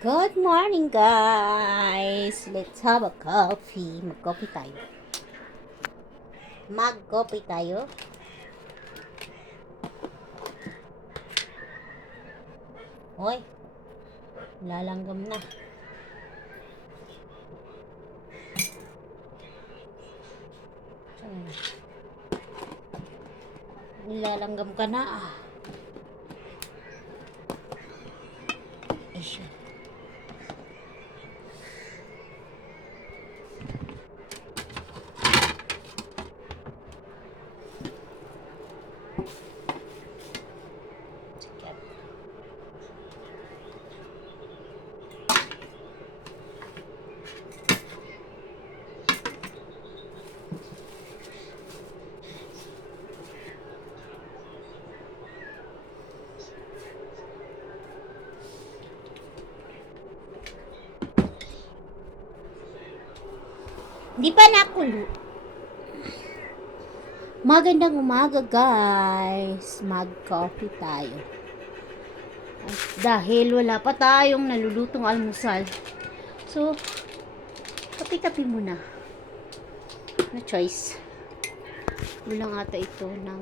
Good morning, guys! Let's have a coffee. Mag-coffee tayo. Mag-coffee tayo. Hoy, lalanggam na. Saan na? Nilalanggam ka na ah. Di pa nakulo. Magandang umaga, guys. Mag-coffee tayo. At dahil wala pa tayong nalulutong almusal. So, kapi-kapi muna. Na choice. Kulang ata ito ng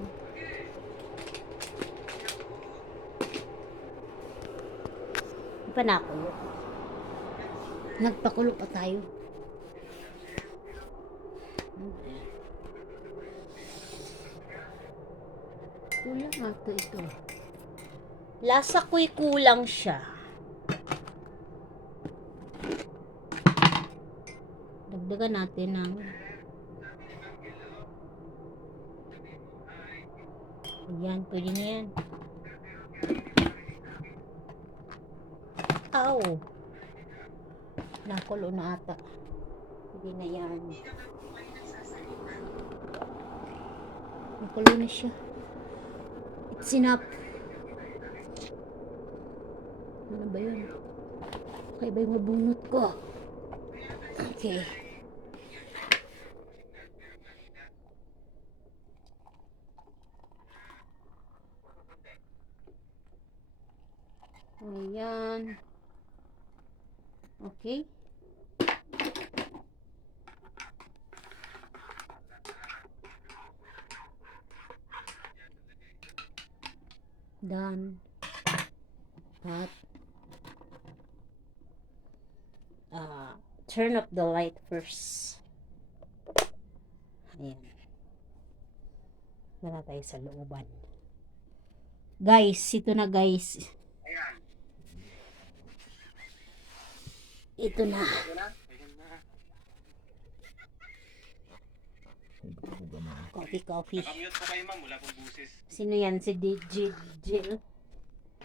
Di. Nagpakulo pa tayo. Kulang ata ito. Lasa ko'y kulang siya. Dagdagan natin ng Ayan, pwede na yan. Aw! Nakulo na ata. Pwede na yan. Nakulo na siya. It's enough. Ano ba yun? Okay ba yung mabunot ko? Okay. Ayan. Okay. Done. But, uh, turn up the light first. Ayan. Wala tayo sa looban. Guys, ito na guys. Ito na. Coffee, coffee. Nakamute po kayo ma'am, wala pong busis. Sino yan? Si DJ Jill?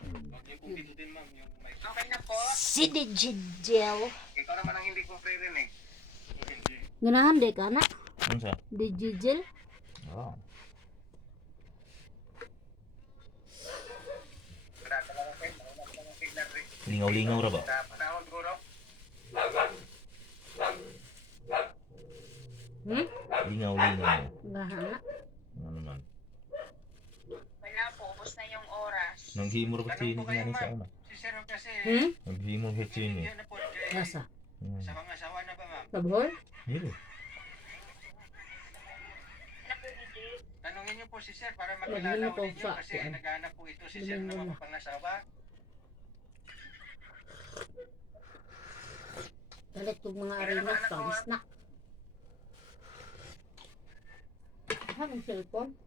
Huwag niyo pong pindutin ma'am, yung mic. Okay na po. Si DJ Jill. Ikaw naman ang hindi ko pre-rinig. Ganahan di ka na? Ano siya? DJ Jill? Oo. Signal rin. Lingaw-lingaw ra ba? Sa panahon ko raw. Lingaw-lingaw. Gahana? Ano naman? Wala po, ubos na yung oras. Naghimor ko Ganun chini po kayo, nga sa una. Si Sir kasi. Hmm? Naghimor ko chini. Yan na po. kay- Nasa? Hmm. Sa mga asawa na ba ma'am? Tabhol? Dili. Tanungin niyo po si Sir para Lagyan makilala mo ko ninyo sa- kasi naghahanap po ito si Sir Lagyan na mo na. mapapangasawa. Dalit kong mga arenas pang snack. Ang cellphone?